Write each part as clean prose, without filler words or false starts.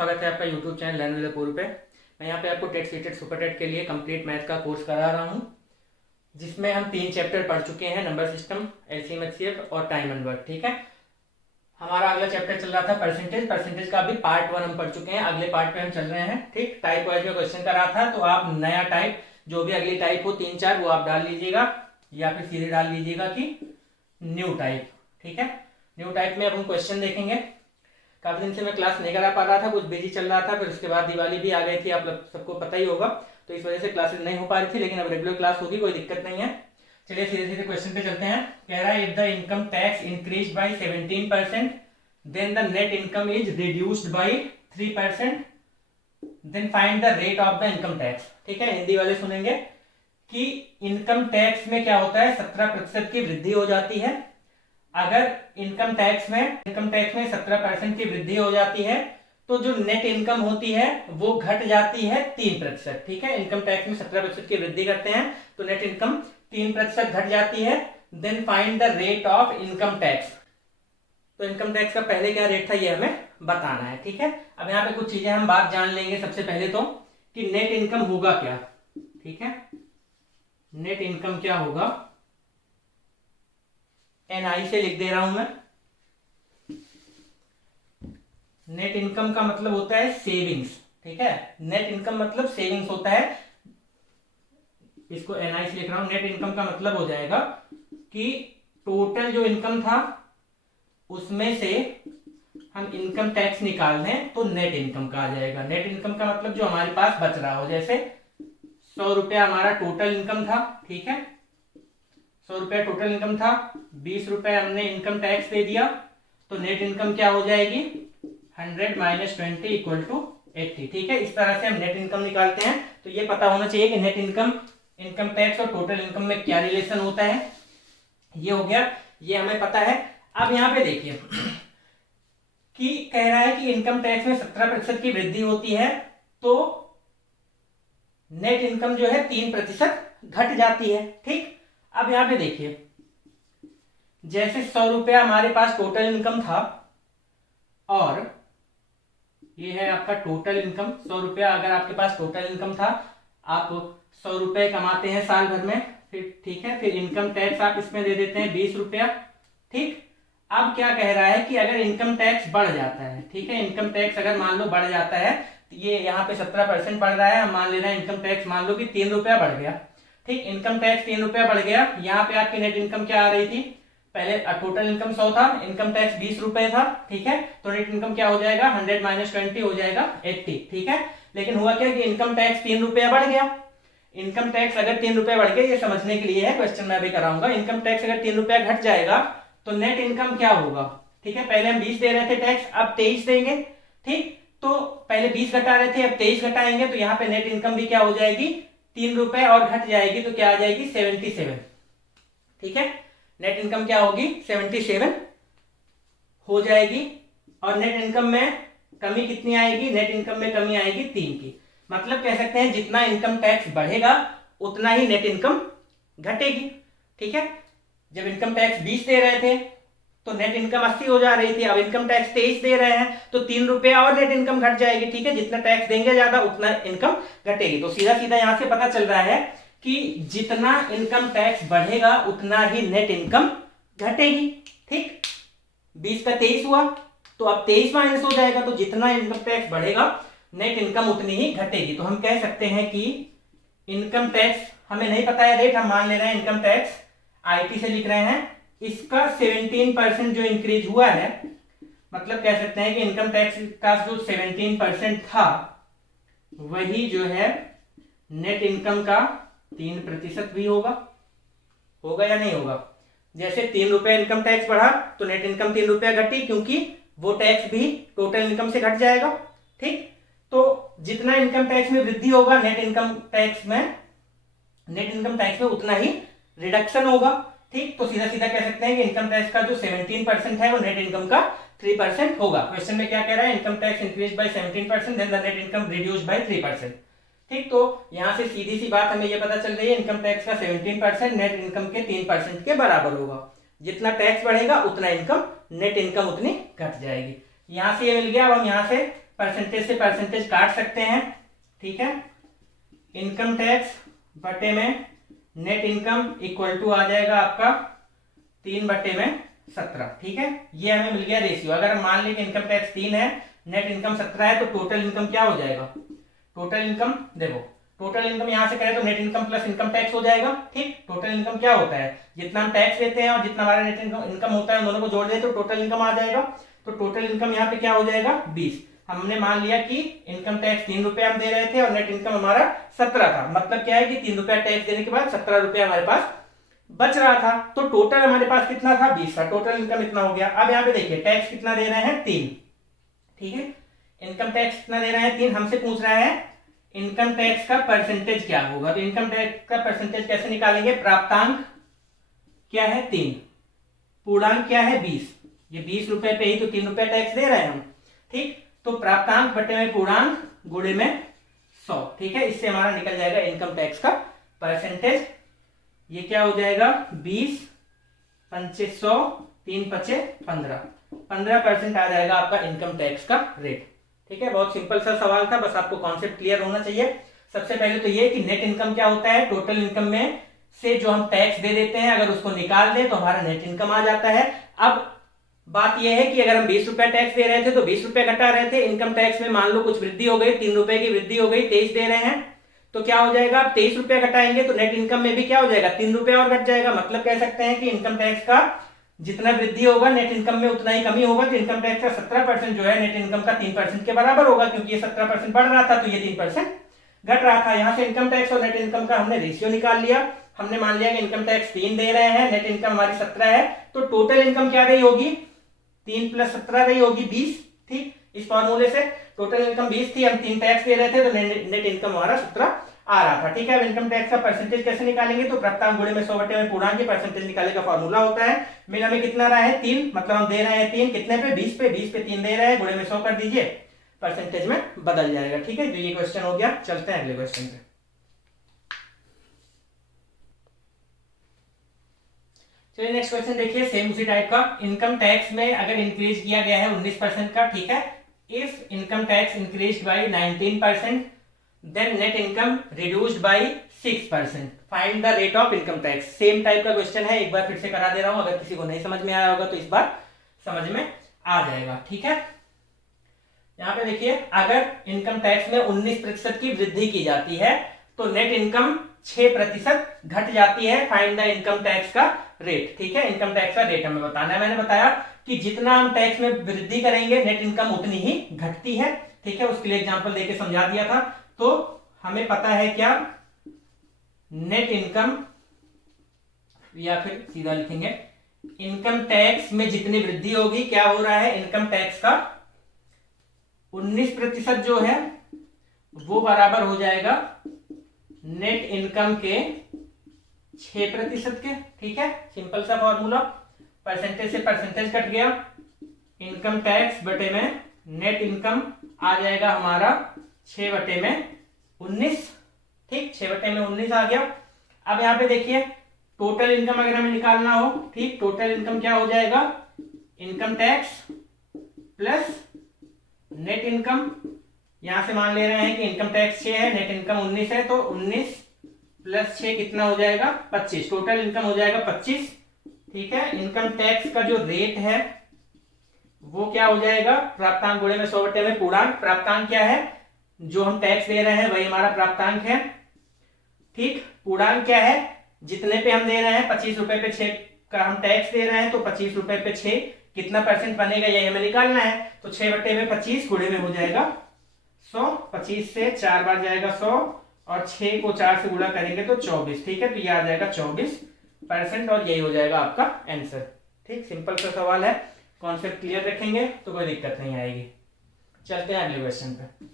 स्वागत है आपका यूट्यूब चैनल लर्न विद अपूर्व पे। मैं यहाँ पे आपको टेट सीटेट सुपर टेट के लिए कंप्लीट मैथ का कोर्स करा रहा हूँ, जिसमें हम 3 चैप्टर पढ़ चुके हैं, नंबर सिस्टम, एलसीएम एचसीएफ और टाइम एंड वर्क। ठीक है, हमारा अगला चैप्टर चल रहा था परसेंटेज का भी पार्ट 1 हम पढ़ चुके हैं, अगले पार्ट पे हम चल रहे हैं। ठीक, टाइप वाइज में क्वेश्चन करा था, तो आप नया टाइप जो भी अगली टाइप हो 3-4 वो आप डाल लीजिएगा, या फिर सीधे डाल लीजिएगा कि न्यू टाइप। ठीक है, न्यू टाइप में अब हम क्वेश्चन देखेंगे। काफी दिन से मैं क्लास नहीं करा पा रहा था, कुछ बिजी चल रहा था, फिर उसके बाद दिवाली भी आ गई थी, आप लोग सबको पता ही होगा, तो इस वजह से क्लासेस नहीं हो पा रही थी, लेकिन अब रेगुलर क्लास होगी, कोई दिक्कत नहीं है। चलिए सीधे सीधे क्वेश्चन पे चलते हैं। कह रहा है if the income tax increase by 17% then the net income is reduced by 3%, then find the rate of the income tax. ठीक है, हिंदी वाले सुनेंगे कि इनकम टैक्स में क्या होता है, 17% की वृद्धि हो जाती है। अगर इनकम टैक्स में 17% की वृद्धि हो जाती है तो जो नेट इनकम होती है वो घट जाती है 3%। ठीक है, इनकम टैक्स में 17% की वृद्धि करते हैं तो नेट इनकम 3% घट जाती है। Then find the rate of income tax. तो इनकम टैक्स का पहले क्या रेट था ये हमें बताना है। ठीक है, अब यहाँ पे कुछ चीजें हम बात जान लेंगे। सबसे पहले तो कि नेट इनकम होगा क्या। ठीक है, नेट इनकम क्या होगा, एनआई से लिख दे रहा हूं मैं। नेट इनकम का मतलब होता है सेविंग्स। ठीक है, नेट इनकम मतलब सेविंग्स होता है, इसको एनआई से लिख रहा हूं। नेट इनकम का मतलब हो जाएगा कि टोटल जो इनकम था उसमें से हम इनकम टैक्स निकाल दें तो नेट इनकम का आ जाएगा। नेट इनकम का मतलब जो हमारे पास बच रहा हो, जैसे 100 रुपया हमारा टोटल इनकम था। ठीक है, 100 रुपया टोटल इनकम था, 20 रुपए हमने इनकम टैक्स दे दिया, तो नेट इनकम क्या हो जाएगी 100 माइनस 20 इक्वल टू 80। ठीक है, इस तरह से हम नेट इनकम निकालते हैं। तो ये पता होना चाहिए कि नेट इनकम, इनकम टैक्स और टोटल इनकम में क्या रिलेशन होता है। ये हो गया, ये हमें पता है। अब यहाँ पे देखिए कि कह रहा है कि इनकम टैक्स में 17% की वृद्धि होती है तो नेट इनकम जो है 3% घट जाती है। ठीक, अब यहां पे देखिए, जैसे 100 रुपया हमारे पास टोटल इनकम था और ये है आपका टोटल इनकम 100 रुपया। अगर आपके पास टोटल इनकम था, आप 100 रुपए कमाते हैं साल भर में, फिर ठीक है, फिर इनकम टैक्स आप इसमें दे देते हैं 20 रुपया। ठीक, अब क्या कह रहा है कि अगर इनकम टैक्स बढ़ जाता है, ठीक है, इनकम टैक्स अगर मान लो बढ़ जाता है, तो ये यहाँ पे 17% बढ़ रहा है, हम मान ले रहे हैं इनकम टैक्स मान लो कि 3 रुपया बढ़ गया। ठीक, इनकम टैक्स 3 रुपया बढ़ गया। यहाँ पे आपकी नेट इनकम क्या आ रही थी, पहले टोटल इनकम 100 था, इनकम टैक्स 20 रुपए था। ठीक है, तो नेट इनकम क्या हो जाएगा 100 माइनस 20 हो जाएगा 80। ठीक है, लेकिन हुआ क्या कि इनकम टैक्स 3 रुपया बढ़ गया। इनकम टैक्स अगर 3 रुपया बढ़ गया, ये समझने के लिए है, क्वेश्चन मैं अभी कराऊंगा। इनकम टैक्स अगर 3 रुपया घट जाएगा तो नेट इनकम क्या होगा। ठीक है, पहले हम 20 दे रहे थे टैक्स, अब 23 देंगे। ठीक, तो पहले 20 घटा रहे थे, अब 23 घटाएंगे, तो यहाँ पे नेट इनकम भी क्या हो जाएगी 3 रुपए और घट जाएगी, तो क्या आ जाएगी 77। ठीक है, नेट इनकम क्या होगी 77 हो जाएगी। और नेट इनकम में कमी कितनी आएगी, नेट इनकम में कमी आएगी 3 की। मतलब कह सकते हैं जितना इनकम टैक्स बढ़ेगा उतना ही नेट इनकम घटेगी। ठीक है, जब इनकम टैक्स 20 दे रहे थे तो नेट इनकम 80 हो जा रही थी, अब इनकम टैक्स 23 दे रहे हैं तो 3 रुपया और नेट इनकम घट जाएगी। ठीक है, जितना टैक्स देंगे ज्यादा उतना इनकम घटेगी। तो सीधा सीधा यहां से पता चल रहा है कि जितना इनकम टैक्स बढ़ेगा उतना ही नेट इनकम घटेगी। ठीक, 20 का 23 हुआ तो अब 23 माइनस हो जाएगा, तो जितना इनकम टैक्स बढ़ेगा नेट इनकम उतनी ही घटेगी। तो हम कह सकते हैं कि इनकम टैक्स, हमें नहीं पता है रेट, हम मान ले रहे हैं इनकम टैक्स आईटी से लिख रहे हैं, इसका 17% जो इंक्रीज हुआ है, मतलब कह सकते हैं कि इनकम टैक्स का जो 17% था वही जो है नेट इनकम का 3% भी होगा। होगा या नहीं होगा। जैसे 3 रुपए इनकम टैक्स बढ़ा तो नेट इनकम 3 रुपया घटी, क्योंकि वो टैक्स भी टोटल इनकम से घट जाएगा। ठीक, तो जितना इनकम टैक्स में वृद्धि होगा नेट इनकम टैक्स में उतना ही रिडक्शन होगा। ठीक, तो सीधा सीधा कह सकते हैं कि इनकम टैक्स का जो 17% है वो नेट इनकम का 3% होगा। क्वेश्चन में क्या कह रहा है, income tax increase by 17% then the net income reduced by 3%। ठीक, तो यहां से सीधी सी बात हमें ये पता चल रही है, इनकम टैक्स का 17% नेट इनकम के 3% के बराबर होगा। जितना टैक्स बढ़ेगा उतना इनकम, नेट इनकम उतनी घट जाएगी। यहां से ये मिल गया। अब हम यहां से परसेंटेज से परसेंटेज काट सकते हैं, ठीक है। इनकम टैक्स बटे में नेट इनकम इक्वल टू आ जाएगा आपका 3/17, ठीक है। ये हमें मिल गया रेशियो। अगर हम मान लें कि इनकम टैक्स 3 है, नेट इनकम 17 है, तो टोटल इनकम क्या हो जाएगा? टोटल इनकम देखो, टोटल इनकम यहां से करें तो net income plus income tax हो जाएगा, ठीक। टोटल इनकम क्या होता है? जितना हम टैक्स लेते हैं और जितना हमारा नेट इनकम होता है, दोनों को जोड़ दें तो टोटल इनकम आ जाएगा। तो टोटल इनकम यहाँ पे क्या हो जाएगा? 20। हमने मान लिया कि इनकम टैक्स 3 रुपए हम दे रहे थे और नेट इनकम हमारा 17 था। मतलब क्या है कि 3 रुपया टैक्स देने के बाद 17 रुपया हमारे पास बच रहा था। तो टोटल हमारे पास कितना था? 20 था। टोटल इनकम इतना हो गया। अब यहाँ पे देखिए टैक्स कितना दे रहे हैं? 3, ठीक है। इनकम टैक्स कितना दे रहे हैं? 3। हमसे पूछ रहा है इनकम टैक्स का परसेंटेज क्या होगा। तो इनकम टैक्स का परसेंटेज कैसे निकालेंगे? प्राप्तांक क्या है? 3, पूर्णांक क्या है? 20। ये 20 रुपए पे ही तो 3 रुपया टैक्स दे रहे हैं हम, ठीक। तो प्राप्तांक बटे में पूर्णांक गुणे में 100, ठीक है। इससे हमारा निकल जाएगा इनकम टैक्स का परसेंटेज। ये क्या हो जाएगा? 20 पंचे 100, 3 पचे 15, 15% आ जाएगा आपका इनकम टैक्स का रेट, ठीक है। बहुत सिंपल सा सवाल था, बस आपको कॉन्सेप्ट क्लियर होना चाहिए। सबसे पहले तो ये कि नेट इनकम क्या होता है? टोटल इनकम में से जो हम टैक्स दे देते हैं, अगर उसको निकाल दें तो हमारा नेट इनकम आ जाता है। अब बात यह है कि अगर हम 20 रुपया टैक्स दे रहे थे तो 20 रुपया घटा रहे थे। इनकम टैक्स में मान लो कुछ वृद्धि हो गई, 3 रुपए की वृद्धि हो गई, 23 दे रहे हैं, तो क्या हो जाएगा? आप 23 रुपया घटाएंगे तो नेट इनकम में भी क्या हो जाएगा? 3 रुपया और घट जाएगा। मतलब कह सकते हैं कि इनकम टैक्स का जितना वृद्धि होगा नेट इनकम में उतना ही कमी होगा। तो इनकम टैक्स का 17% जो है नेट इनकम का 3% के बराबर होगा, क्योंकि ये 17% बढ़ रहा था तो ये 3% घट रहा था। यहाँ से इनकम टैक्स और नेट इनकम का हमने रेशियो निकाल लिया। हमने मान लिया कि इनकम टैक्स 3 दे रहे हैं, नेट इनकम हमारी 17 है, तो टोटल इनकम क्या रही होगी? 3 + 17 रही होगी 20, ठीक। इस फॉर्मूले से टोटल इनकम 20 थी, हम 3 टैक्स दे रहे थे तो नेट इनकम हमारा 17 आ रहा था, ठीक है। अब इनकम टैक्स का परसेंटेज कैसे निकालेंगे? तो प्राप्तांक गुणे में 100 बटे में पूर्णांक की परसेंटेज निकालने का फॉर्मूला होता है। मेन हमें कितना रहा है? 3, मतलब हम दे रहे हैं 3, कितने पे? 20 पे। 20 पे 3 दे रहे हैं, गुणे में 100 कर दीजिए, परसेंटेज में बदल जाएगा, ठीक है। तो ये क्वेश्चन हो गया। चलते हैं अगले क्वेश्चन पे। चलिए नेक्स्ट क्वेश्चन देखिए, सेम उसी टाइप का। इनकम टैक्स में अगर इंक्रीज किया गया है 19% का, ठीक है। If income tax increase by 19%, then net income reduced by 6%, find the rate of income tax. Same type का क्वेश्चन है, एक बार फिर से करा दे रहा हूं। अगर किसी को नहीं समझ में आया होगा तो इस बार समझ में आ जाएगा, ठीक है। यहां पे देखिए, अगर इनकम टैक्स में 19% की वृद्धि की जाती है तो नेट इनकम 6% घट जाती है। फाइंड द इनकम टैक्स का रेट, ठीक है। इनकम टैक्स का रेट हमें बताना है। मैंने बताया कि जितना हम टैक्स में वृद्धि करेंगे नेट इनकम उतनी ही घटती है, ठीक है। उसके लिए एग्जांपल देके समझा दिया था। तो हमें पता है क्या? नेट इनकम, या फिर सीधा लिखेंगे इनकम टैक्स में जितनी वृद्धि होगी, क्या हो रहा है? इनकम टैक्स का 19% जो है वो बराबर हो जाएगा नेट इनकम के 6% के, ठीक है। सिंपल सा फॉर्मूला, परसेंटेज से परसेंटेज कट गया, इनकम टैक्स बटे में नेट इनकम आ जाएगा हमारा 6 बटे में 19, ठीक। 6 बटे में 19 आ गया। अब यहां पे देखिए टोटल इनकम अगर हमें निकालना हो, ठीक, टोटल इनकम क्या हो जाएगा? Income tax plus net income. यहां से मान ले रहे हैं कि इनकम टैक्स 6 है, नेट इनकम 19 है, तो 19 + 6 कितना हो जाएगा? 25। टोटल इनकम हो जाएगा 25, ठीक है। इनकम टैक्स का जो रेट है वो क्या हो जाएगा? प्राप्तांक गुणे में 100 बटे में पूर्णांक। प्राप्तांक क्या है? जो हम टैक्स दे रहे हैं वही हमारा प्राप्तांक है, ठीक। पूर्णांक क्या है? जितने पे हम दे रहे हैं 25 रुपए पे 6 का हम टैक्स दे रहे हैं, तो 25 रुपए पे 6 कितना % बनेगा यही हमें निकालना है। तो 6 बटे में 25 गुणे में हो जाएगा 100, 25 से 4 बार जाएगा 100 और 6 को 4 से गुणा करेंगे तो 24, ठीक है। तो ये आ जाएगा 24% और यही हो जाएगा आपका आंसर, ठीक। सिंपल सा सवाल है, कॉन्सेप्ट क्लियर रखेंगे तो कोई दिक्कत नहीं आएगी। चलते हैं अगले क्वेश्चन पे।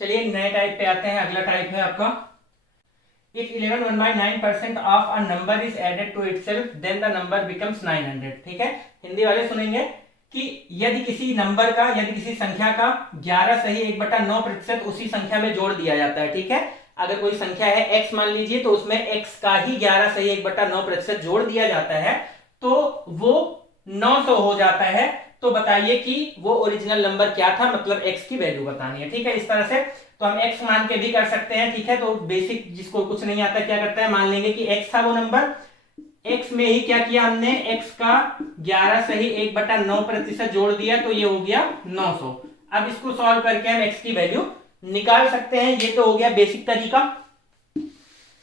चलिए नए टाइप पे आते हैं। अगला टाइप है आपका, if 11 1/9% of a number is added to itself then the number becomes 900, ठीक है। हिंदी वाले सुनेंगे कि यदि किसी नंबर का, यदि किसी संख्या का 11 सही 1/9% उसी संख्या में जोड़ दिया जाता है, ठीक है। अगर कोई संख्या है x मान लीजिए, तो उसमें x का ही 11 सही 1/9% जोड़ दिया जाता है, तो वो 900 हो जाता है। तो बताइए कि वो ओरिजिनल नंबर क्या था, मतलब x की वैल्यू बतानी है। ठीक है, इस तरह से तो हम x मान के भी कर सकते हैं। ठीक है, तो बेसिक जिसको कुछ नहीं आता क्या करता है, मान लेंगे कि x था वो नंबर, x में ही क्या किया हमने, x का 11 सही 1/9% जोड़ दिया, तो ये हो गया 900। अब इसको सॉल्व करके हम x की वैल्यू निकाल सकते हैं। ये तो हो गया बेसिक तरीका।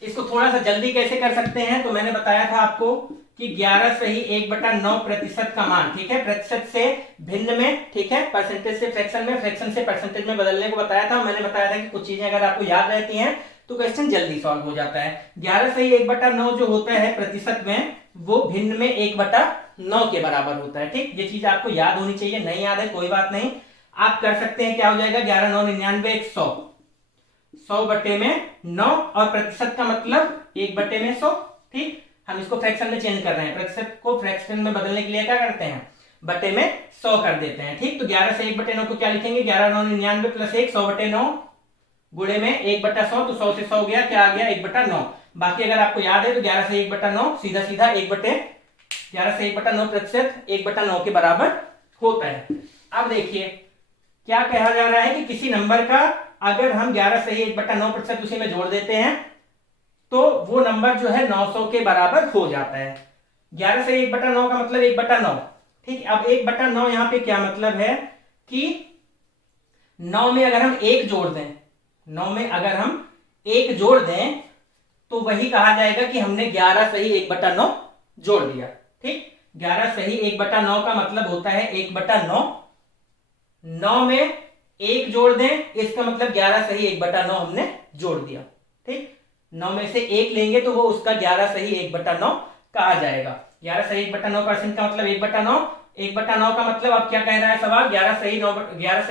इसको थोड़ा सा जल्दी कैसे कर सकते हैं, तो मैंने बताया था आपको कि 11 सही 1/9% का मान, ठीक है, प्रतिशत से भिन्न में, ठीक है, परसेंटेज से फ्रैक्शन में, फ्रैक्शन से परसेंटेज में बदलने को बताया था। मैंने बताया था कि कुछ चीजें अगर आपको याद रहती हैं तो क्वेश्चन जल्दी सॉल्व हो जाता है। 11 सही 1/9 जो होता है प्रतिशत में, वो भिन्न में 1/9 के बराबर होता है। ठीक, ये चीज आपको याद होनी चाहिए, नहीं याद है कोई बात नहीं, आप कर सकते हैं। क्या हो जाएगा, 11 9 99 100, 100/9, और प्रतिशत का मतलब 1/100। ठीक, हम इसको फ्रैक्शन में चेंज कर रहे हैं, प्रतिशत को फ्रैक्शन में बदलने के लिए क्या करते हैं, बटे में 100 कर देते हैं। ठीक, तो 11 से 1/9 को क्या लिखेंगे, 11 9 99 प्लस 1, 100/9 गुणे में 1/100, तो 100 से 100 गया, क्या आ गया 1/9। बाकी अगर आपको याद है तो 11 से 1/9 सीधा सीधा 11 से 1/9 प्रतिशत 1/9 के बराबर होता है। अब देखिए क्या कहा जा रहा है कि किसी नंबर का अगर हम 11 से 1/9% उसी में जोड़ देते हैं तो वो नंबर जो है 900 के बराबर हो जाता है। 11 से 1/9 का मतलब 1/9। ठीक, अब 1/9 यहां पे क्या मतलब है कि 9 में अगर हम 1 जोड़ दें, 9 में अगर हम 1 जोड़ दें तो वही कहा जाएगा कि हमने 11 सही 1/9 जोड़ दिया। ठीक, 11 सही 1/9 का मतलब होता है 1/9। 9 में 1 जोड़ दें, इसका मतलब 11 सही 1/9 हमने जोड़ दिया। ठीक, 9 में से 1 लेंगे तो वो उसका 11 सही 1/9 कहा जाएगा। 11 सही 1/9% का मतलब 1/9। 1/9 का मतलब अब क्या कह रहा है सवाल, 11 सही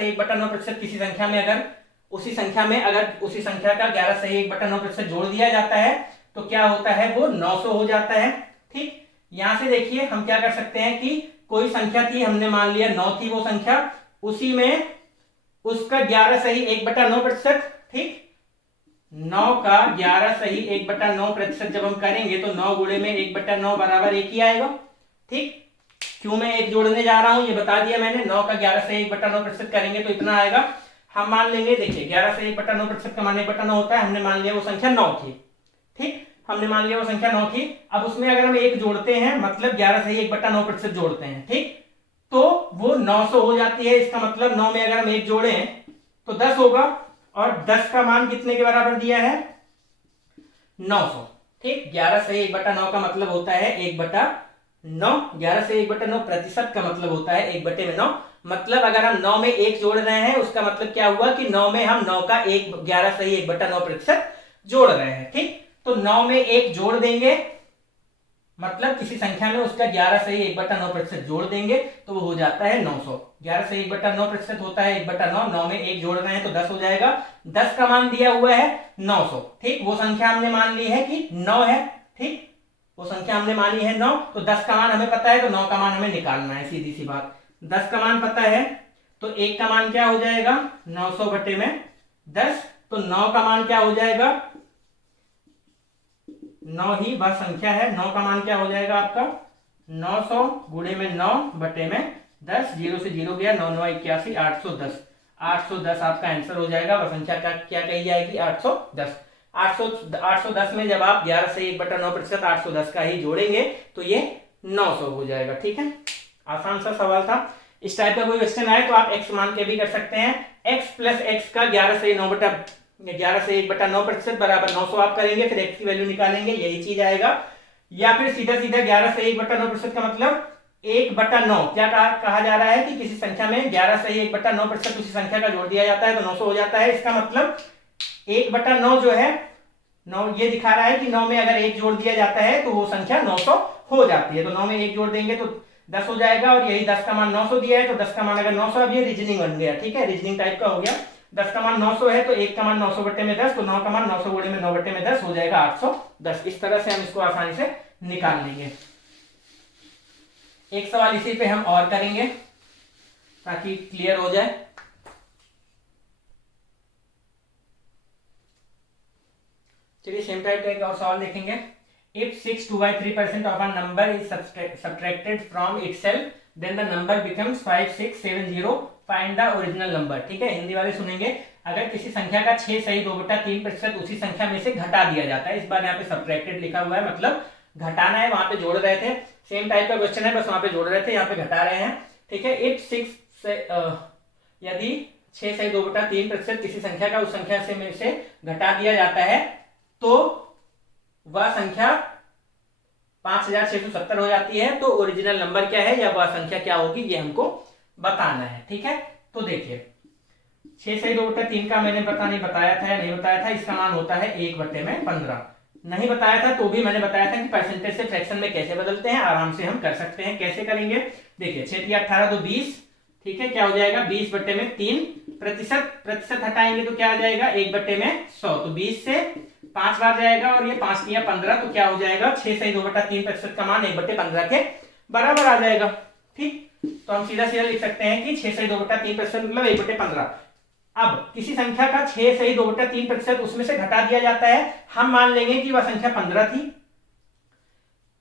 1/9% किसी संख्या में अगर उसी संख्या का 11 सही 1/9% जोड़ दिया जाता है तो क्या होता है, वो 900 हो जाता है। ठीक, यहां से देखिए हम क्या कर सकते हैं कि कोई संख्या थी, हमने मान लिया 9 थी वो संख्या, उसी में उसका 11 सही 1/9%। ठीक, 9 का 11 सही 1/9% जब हम करेंगे तो 9 गुणे में 1/9 बराबर 1 ही आएगा। ठीक, क्यों मैं 1 जोड़ने जा रहा हूं ये बता दिया मैंने। 9 का 11 से 1/9% करेंगे तो इतना आएगा। हम मान लेंगे, देखिए 11 से 1/9% का मान 1/9 होता है, हमने मान लिया वो संख्या 9 थी। ठीक, हमने मान लिया वो संख्या 9 थी। अब उसमें अगर हम 1 जोड़ते हैं, मतलब 11 से 1/9% जोड़ते हैं, ठीक, तो वो 900 हो जाती है। इसका मतलब 9 में अगर हम 1 जोड़े तो 10 होगा, और 10 का मान कितने के बराबर दिया है, 900। ठीक, 11 से 1/9 का मतलब होता है 1/9। 11 से 1/9 प्रतिशत का मतलब होता है 1/9। मतलब अगर हम 9 में 1 जोड़ रहे हैं उसका मतलब क्या हुआ कि 9 में हम 9 का 11 सही 1/9% जोड़ रहे हैं। ठीक, तो 9 में 1 जोड़ देंगे, मतलब किसी संख्या में उसका 11 सही 1/9% जोड़ देंगे तो वो हो जाता है 900। 11 सही 1/9% होता है 1/9। 9 में 1 जोड़ रहे हैं तो 10 हो जाएगा। 10 का मान दिया हुआ है 900। ठीक, वो संख्या हमने मान ली है कि 9 है। ठीक, वो संख्या हमने मानी है 9, तो 10 का मान हमें पता है तो 9 का मान हमें निकालना है, सीधी सी बात। 10 का मान पता है तो 1 का मान क्या हो जाएगा, 900 बटे में 10, तो 9 का मान क्या हो जाएगा, 9 ही वह संख्या है। 9 का मान क्या हो जाएगा आपका, 900 गुणे में 9 बटे में 10, 0 से 0 गया, 9 9 81, 810। 810 आपका आंसर हो जाएगा। वह संख्या क्या कही जाएगी, 810। 810 में जब आप 11 से 1/9% 810 का ही जोड़ेंगे तो ये 900 हो जाएगा। ठीक है, आसान सा सवाल था। इस टाइप का कोई क्वेश्चन आए तो आप x मान के भी कर सकते हैं। x प्लस x का 11 से 1/9% बराबर 900 आप करेंगे, फिर x की वैल्यू निकालेंगे, यही चीज आएगा। या फिर सीधा सीधा 11 से 1/9% का मतलब 1/9। क्या कहा जा रहा है कि किसी संख्या में 11 से 1/9% उसी संख्या का जोड़ दिया जाता है तो 900 हो जाता है। इसका मतलब 1/9 जो है 9, ये दिखा रहा है कि 9 में अगर 1 जोड़ दिया जाता है तो वो संख्या 900 हो जाती है। तो 9 में 1 जोड़ देंगे तो 10 हो जाएगा, और यही 10 का मान 900 दिया है तो 10 का मान अगर 900, अब ये रीजनिंग बन गया। ठीक है, रीजनिंग टाइप का हो गया। 10 का मान 900 है तो 1 का मान 900 बटे में 10, तो 9 का मान 900 गुणे में 9 बटे में 10 हो जाएगा 810। इस तरह से हम इसको आसानी से निकाल लेंगे। एक सवाल इसी पे हम और करेंगे ताकि क्लियर हो जाए। चलिए सेम टाइप का एक और सवाल देखेंगे। If 6 2/3% of a number is subtracted from itself, then the number becomes 5670. Find the original number. ठीक है, हिंदी वाले सुनेंगे। अगर किसी संख्या का 6 सही 2/3% उसी संख्या में से घटा दिया जाता है, इस बार यहाँ पे सब्ट्रैक्टेड लिखा हुआ है, मतलब घटाना है, वहां पे जोड़ रहे थे। सेम टाइप का क्वेश्चन है, बस वहां पे जोड़ रहे थे, यहाँ पे घटा रहे हैं। ठीक है, इफ 6 से यदि 6 सही 2/3% किसी संख्या का उस संख्या से में से घटा दिया जाता है तो वह संख्या 5670 हो जाती है। तो ओरिजिनल नंबर क्या है या वह संख्या क्या होगी, ये हमको बताना है। ठीक है, तो देखिए 6 सही 2/3 का मैंने नहीं बताया था या नहीं बताया था, इसका मान होता है 1/15। नहीं बताया था तो भी मैंने बताया था कि परसेंटेज से फ्रैक्शन में कैसे बदलते हैं, आराम से हम कर सकते हैं। कैसे करेंगे, देखिए 6 × 18 तो 20। ठीक है, क्या हो जाएगा 20/3। प्रतिशत हटाएंगे तो क्या आ जाएगा 1/100। तो 20 से 5 बार जाएगा और ये 5 × 15, तो क्या हो जाएगा 6 सही 2/3% का मान 1/15 के बराबर आ जाएगा। ठीक, तो हम सीधा सीधा लिख सकते हैं कि 6 सही 2/3% मतलब 1/15। अब किसी संख्या का 6 सही 2/3% उसमें से घटा दिया जाता है, हम मान लेंगे कि वह संख्या 15 थी,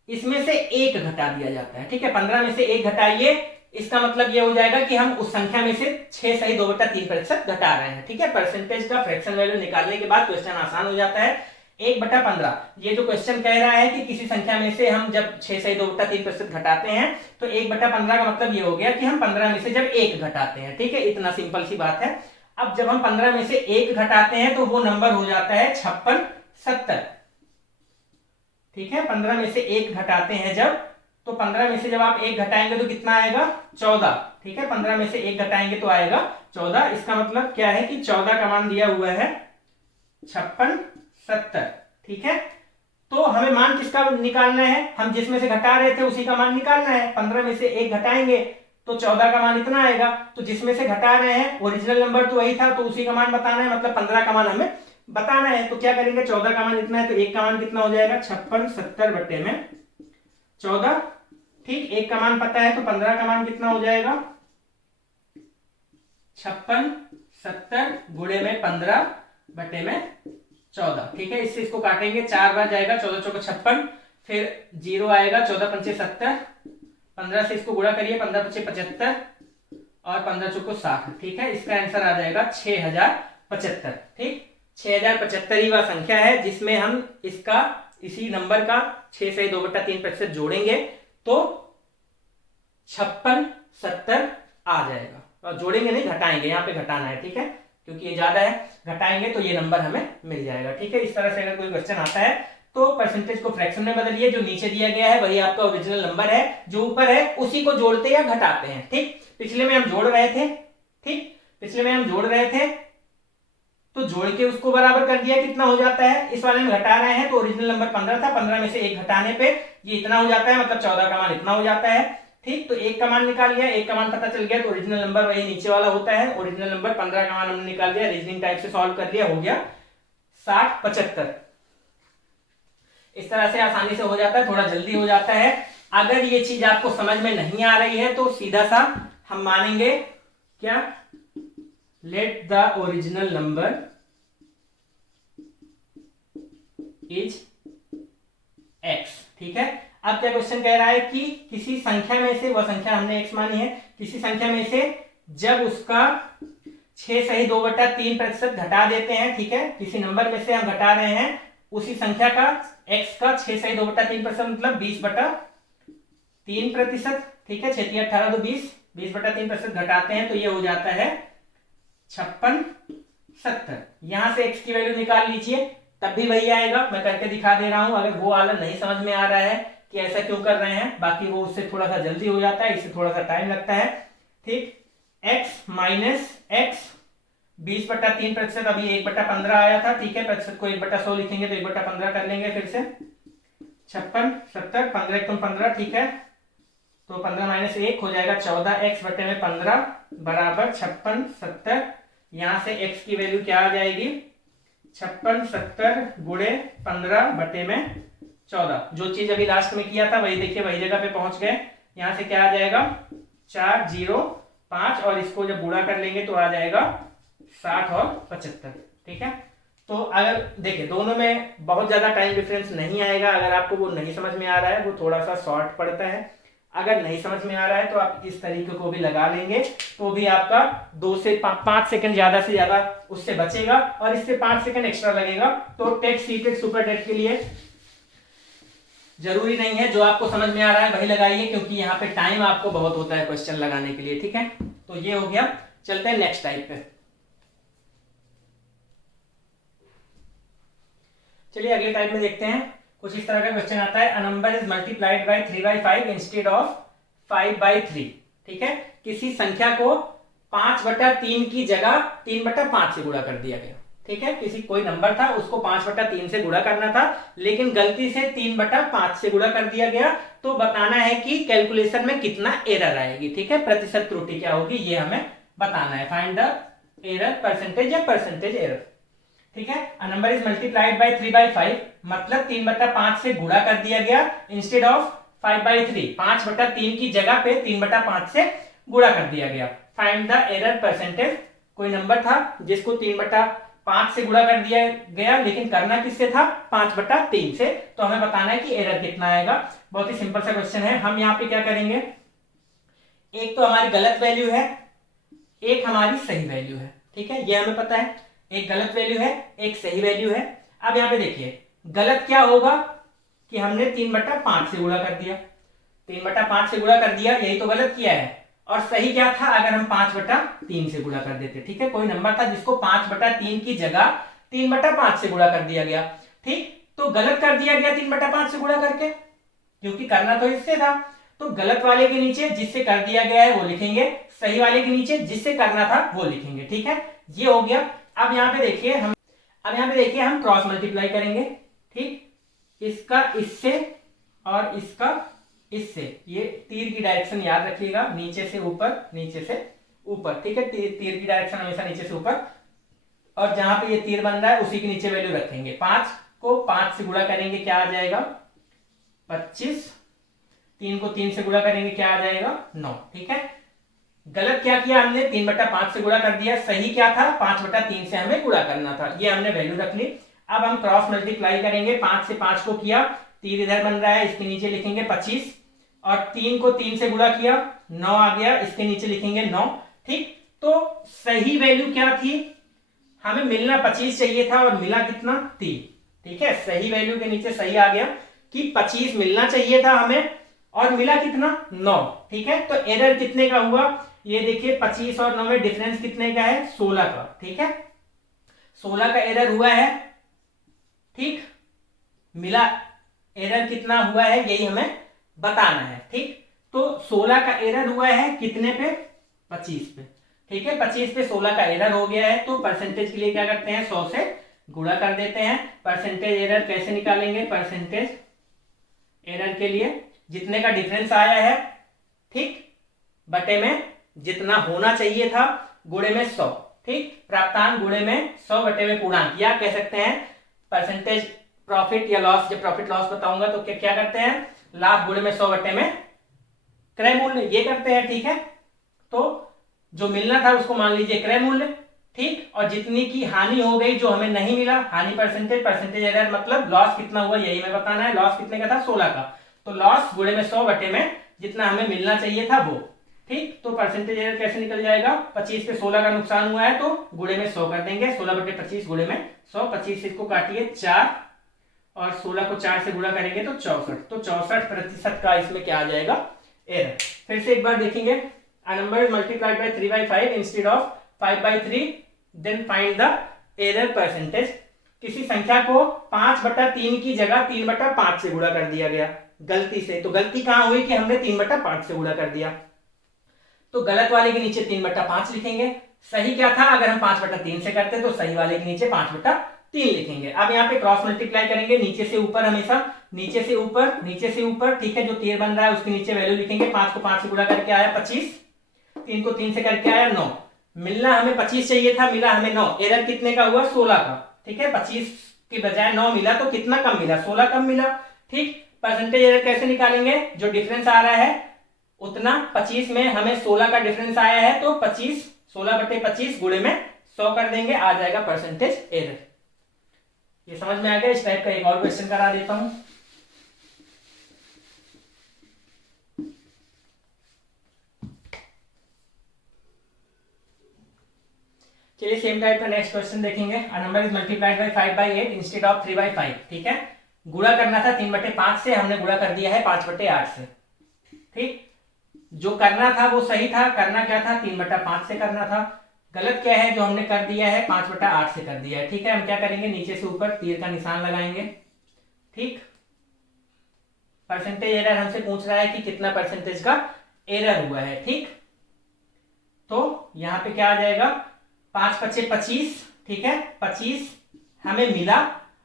इसमें से 1 घटा दिया जाता है। ठीक है, 15 में से 1 घटाइए, इसका मतलब ये हो जाएगा कि हम उस संख्या में से 6 सही 2/3% घटा रहे हैं। ठीक है, परसेंटेज का फ्रैक्शन वैल्यू निकालने के बाद क्वेश्चन आसान हो जाता है। 1/15 ये जो क्वेश्चन कह रहा है कि किसी संख्या में से हम जब 6 सही 2/3% घटाते हैं तो 1/15 का मतलब ये हो गया कि हम 15 में से जब 1 घटाते हैं। ठीक है, इतना सिंपल सी बात है। अब जब हम 15 में से 1 घटाते हैं तो वो नंबर हो जाता है 5670। ठीक है, 15 में से 1 घटाते हैं जब, तो 15 में से जब आप 1 घटाएंगे तो कितना आएगा 14। ठीक है, 15 में से 1 घटाएंगे तो आएगा 14। इसका मतलब क्या है कि 14 का मान दिया हुआ है 5670। ठीक है, तो हमें मान किसका निकालना है, हम जिसमें से घटा रहे थे उसी का मान निकालना है। 15 में से 1 घटाएंगे तो 14 का मान इतना आएगा, तो जिसमें से घटा रहे हैं ओरिजिनल नंबर तो वही था, तो उसी का मान बताना है, मतलब 15 का मान हमें बताना है। तो क्या करेंगे, 14 का मान इतना है तो 1 का मान कितना हो जाएगा 5670/14। ठीक, 1 का मान पता है तो 15 का मान कितना हो जाएगा 5670/15/14। ठीक है, इससे इसको काटेंगे, 4 बार जाएगा, 14 चौको 56, फिर 0 आएगा, 14 पंचे 70, 15 से इसको गुणा करिए, 15 पचे 75 और 15 चौको 60। ठीक है, इसका आंसर आ जाएगा 6075। ठीक, 6075 ही वह संख्या है जिसमें हम इसका इसी नंबर का 6 सही 2/3% जोड़ेंगे तो 5670 आ जाएगा। और जोड़ेंगे नहीं, घटाएंगे, यहाँ पे घटाना है। ठीक है, क्योंकि ये ज्यादा है, घटाएंगे तो ये नंबर हमें मिल जाएगा। ठीक है, इस तरह से अगर कोई क्वेश्चन आता है तो परसेंटेज को फ्रैक्शन में बदलिए, जो नीचे दिया गया है वही आपका ओरिजिनल नंबर है, जो ऊपर है उसी को जोड़ते या घटाते हैं। ठीक, पिछले में हम जोड़ रहे थे, ठीक, पिछले में हम जोड़ रहे थे तो जोड़ के उसको बराबर कर दिया, कितना हो जाता है। इस वाले में घटा रहे हैं तो ओरिजिनल नंबर 15 था, 15 में से 1 घटाने पे ये इतना हो जाता है, मतलब 14 का मान इतना हो जाता है। ठीक, तो 1 का मान निकाल लिया, 1 का मान पता चल गया, तो ओरिजिनल नंबर वही नीचे वाला होता है। ओरिजिनल नंबर 15 का मान हमने निकाल दिया, रीजनिंग टाइप से सॉल्व कर लिया, हो गया 6075। इस तरह से आसानी से हो जाता है, थोड़ा जल्दी हो जाता है। अगर ये चीज आपको समझ में नहीं आ रही है तो सीधा सा हम मानेंगे क्या, let the original number is x। ठीक है, अब क्या क्वेश्चन कह रहा है कि किसी संख्या में से, वह संख्या हमने x मानी है, किसी संख्या में से जब उसका 6 सही 2/3% घटा देते हैं। ठीक है, किसी नंबर में से हम घटा रहे हैं उसी संख्या का x का 6 सही 2/3% मतलब 20/3%। ठीक है, 6 × 18 तो 20, 20/3% घटाते हैं तो ये हो जाता है 5670। यहां से x की वैल्यू निकाल लीजिए, तब भी वही आएगा। मैं करके दिखा दे रहा हूं, अगर वो वाला नहीं समझ में आ रहा है कि ऐसा क्यों कर रहे हैं, बाकी वो उससे थोड़ा सा जल्दी हो जाता है, इससे थोड़ा सा टाइम लगता है। ठीक, x माइनस x 20/3%, अभी 1/15 आया था। ठीक है, प्रतिशत को 1/100 लिखेंगे तो 1/15 कर लेंगे, फिर से 5670, 15 × 15। ठीक है, तो 15 माइनस 1 हो जाएगा 14x/15 बराबर 5670। यहां से x की वैल्यू क्या आ जाएगी 5670 × 15/14। जो चीज अभी लास्ट में किया था वही देखिए, वही जगह पे पहुंच गए। यहां से क्या आ जाएगा 405 और इसको जब गुणा कर लेंगे तो आ जाएगा 60 और 75। ठीक है, तो अगर देखिए दोनों में बहुत ज़्यादा टाइम डिफरेंस नहीं आएगा। अगर आपको वो नहीं समझ में आ रहा है, वो थोड़ा सा शॉर्ट पड़ता है। अगर नहीं समझ में आ रहा है तो आप इस तरीके को भी लगा लेंगे, तो भी आपका 2 से 5 सेकंड ज़्यादा से ज़्यादा उससे बचेगा, और इससे 5 सेकंड एक्स्ट्रा लगेगा। तो TET, C TET, super TET के लिए जरूरी नहीं है, जो आपको समझ में आ रहा है वही लगाइए, क्योंकि यहाँ पे टाइम आपको बहुत होता है क्वेश्चन लगाने के लिए। ठीक है, तो ये हो गया। चलते हैं नेक्स्ट टाइप पे। चलिए अगले टाइप में देखते हैं। कुछ इस तरह का क्वेश्चन आता है, अ number is multiplied by 3/5 instead of 5/3। ठीक है, किसी संख्या को 5/3 की जगह 3/5 से गुणा कर दिया गया। ठीक है, किसी कोई नंबर था, उसको 5/3 से गुणा करना था, लेकिन गलती से 3/5 से गुणा कर दिया गया। तो बताना है कि कैलकुलेशन में कितना एरर आएगी। ठीक है, प्रतिशत त्रुटि क्या होगी ये हमें बताना है। फाइंड द एरर परसेंटेज या परसेंटेज एरर। ठीक है, अ नंबर इज मल्टीप्लाइड बाय 3/5, मतलब 3/5 से गुणा कर दिया गया, इंस्टेड ऑफ 5/3, 5/3 की जगह पे 3/5 से गुणा कर दिया गया। Find the error percentage. कोई नंबर था जिसको 3/5 से गुणा कर दिया गया, लेकिन करना किससे था? 5/3 से। तो हमें बताना है कि एरर कितना आएगा। बहुत ही सिंपल सा क्वेश्चन है। हम यहाँ पे क्या करेंगे, एक तो हमारी गलत वैल्यू है, एक हमारी सही वैल्यू है। ठीक है, ये हमें पता है, एक गलत वैल्यू है, एक सही वैल्यू है। अब यहाँ पे देखिए गलत क्या होगा कि हमने 3/5 से गुणा कर दिया, 3/5 से गुणा कर दिया, यही तो गलत किया है। और सही क्या था? अगर हम 5/3 से गुणा कर देते। ठीक है, कोई नंबर था जिसको 5/3 की जगह 3/5 से गुणा कर दिया गया। ठीक, तो गलत कर दिया गया 3/5 से गुणा करके, क्योंकि करना तो इससे था। तो गलत वाले के नीचे जिससे कर दिया गया है वो लिखेंगे, सही वाले के नीचे जिससे करना था वो लिखेंगे। ठीक है, ये हो गया। अब यहाँ पे देखिए हम क्रॉस मल्टीप्लाई करेंगे। ठीक, इसका इससे और इसका इससे, ये तीर की डायरेक्शन याद रखिएगा, नीचे से ऊपर, नीचे से ऊपर। ठीक है, तीर की डायरेक्शन हमेशा नीचे से ऊपर, और जहां पे ये तीर बन रहा है उसी के नीचे वैल्यू रखेंगे। 5 को 5 से गुणा करेंगे, क्या आ जाएगा? 25। 3 को 3 से गुणा करेंगे, क्या आ जाएगा? 9। ठीक है, गलत क्या किया हमने? 3/5 से गुणा कर दिया। सही क्या था? 5/3 से हमें गुणा करना था। ये हमने वैल्यू रख ली। अब हम क्रॉस मल्टीप्लाई करेंगे। 5 से 5 को किया, तीर इधर बन रहा है, इसके नीचे लिखेंगे 25, और 3 को 3 से गुणा किया, 9 आ गया, इसके नीचे लिखेंगे 9। ठीक, तो सही वैल्यू क्या थी? हमें मिलना 25 चाहिए था, और मिला कितना? 3। ठीक है, सही वैल्यू के नीचे सही आ गया कि 25 मिलना चाहिए था हमें, और मिला कितना? 9। ठीक है, तो एरर कितने का हुआ? ये देखिए 25 और 9 में डिफरेंस कितने का है? 16 का। ठीक है, 16 का एरर हुआ है। ठीक, मिला एरर कितना हुआ है यही हमें बताना है। ठीक, तो 16 का एरर हुआ है कितने पे? 25 पे। ठीक है, 25 पे 16 का एरर हो गया है। तो परसेंटेज के लिए क्या करते हैं? 100 से गुणा कर देते हैं। परसेंटेज एरर कैसे निकालेंगे? परसेंटेज एरर के लिए जितने का डिफरेंस आया है, ठीक, बटे में जितना होना चाहिए था, गुणे में 100। ठीक, प्राप्तांक गुणे में 100 बटे में पूर्णांक, या कह सकते हैं परसेंटेज प्रॉफिट या लॉस। जब प्रॉफिट लॉस बताऊंगा तो क्या करते हैं? लाभ गुणे में 100 बटे में क्रय मूल्य, ये करते हैं। ठीक है, तो जो मिलना था उसको मान लीजिए क्रय मूल्य। ठीक, और जितनी की हानि हो गई, जो हमें नहीं मिला, हानि परसेंटेज, परसेंटेज एरर मतलब लॉस कितना हुआ यही हमें बताना है। लॉस कितने का था? 16 का। तो लॉस गुणे में 100 बटे में जितना हमें मिलना चाहिए था वो। ठीक, तो परसेंटेज एरर कैसे निकल जाएगा? 25 पे 16 का नुकसान हुआ है, तो गुणे में 100 कर देंगे। 16/25 गुणे में 100। 25 इसको काटिए 4, और 16 को 4 से गुणा करेंगे तो 64। तो 64% का इसमें क्या आ जाएगा? एरर। फिर से एक बार देखेंगे, a number is multiplied by 3/5 instead of 5/3, then find the error percentage. किसी संख्या को 5/3 की जगह 3/5 से गुणा कर दिया गया गलती से। तो गलती कहां हुई कि हमने 3/5 से गुणा कर दिया। तो गलत वाले के नीचे 3/5 लिखेंगे। सही क्या था? अगर हम 5/3 से करते तो सही वाले के नीचे 5/3 लिखेंगे। अब यहाँ पे क्रॉस मल्टीप्लाई करेंगे, नीचे से ऊपर, हमेशा नीचे से ऊपर, नीचे से ऊपर। ठीक है, जो तीर बन रहा है उसके नीचे वैल्यू लिखेंगे। 5 को 5 से गुणा करके आया 25, 3 को 3 से करके आया 9। मिलना हमें 25 चाहिए था, मिला हमें 9। एरर कितने का हुआ? 16 का। ठीक है, 25 के बजाय 9 मिला, तो कितना कम मिला? 16 कम मिला। ठीक, परसेंटेज एरर कैसे निकालेंगे? जो डिफरेंस आ रहा है उतना, 25 में हमें 16 का डिफरेंस आया है, तो 25, 16/25 गुणे में 100 कर देंगे, आ जाएगा परसेंटेज एरर। ये समझ में आ गया। इस टाइप का एक और क्वेश्चन करा देता हूं। चलिए सेम टाइप का नेक्स्ट क्वेश्चन देखेंगे। A number is multiplied bye 5/8 instead of 3/5। ठीक है, गुणा करना था 3/5 से, हमने गुणा कर दिया है 5/8 से। ठीक, जो करना था वो सही था। करना क्या था, 3/5 से करना था। गलत क्या है, जो हमने कर दिया है 5/8 से कर दिया है। ठीक है, हम क्या करेंगे, नीचे से ऊपर तीर का निशान लगाएंगे। ठीक, परसेंटेज एरर हमसे पूछ रहा है कि कितना परसेंटेज का एरर हुआ है। ठीक, तो यहां पे क्या आ जाएगा, 5×5 = 25। ठीक है, 25 हमें मिला